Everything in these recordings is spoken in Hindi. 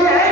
yeah.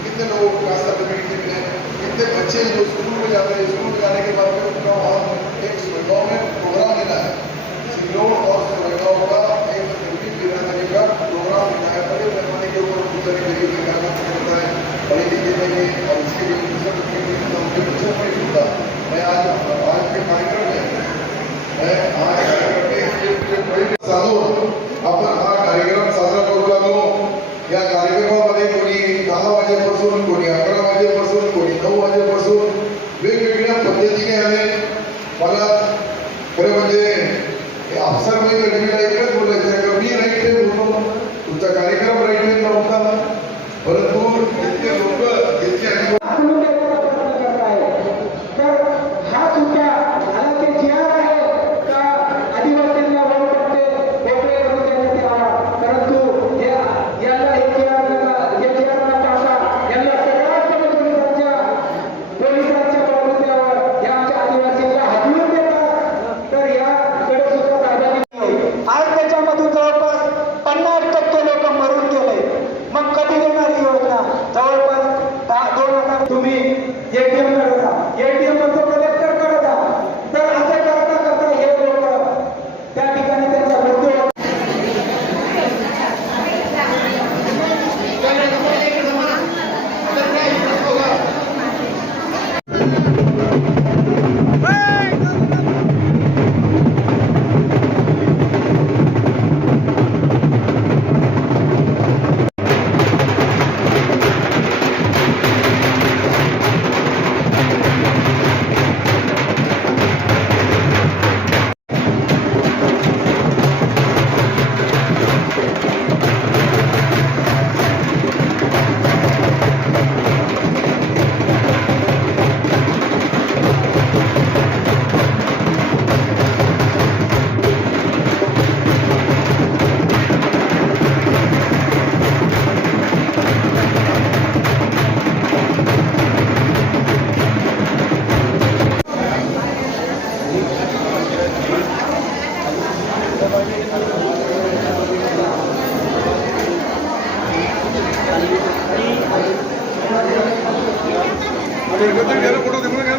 कितने लोगों को रास्ता पर बैठते हैं कितने बच्चे हैं जो स्कूल में जाते हैं, स्कूल में जाने के बाद फिर उनका वहाँ एक सुविधाओं में प्रोग्राम मिला है। सिंगलोर और सुविधाओं का एक गरीबी बिना देने का प्रोग्राम मिला है। बड़े पैमाने के ऊपर पूरी तरह गरीब निकालना पड़ता है। पढ़े लिखे नहीं है और इसके लिए আগে থেকে আমি বলা ಕೊಡೋದು ನಿಮಗೆ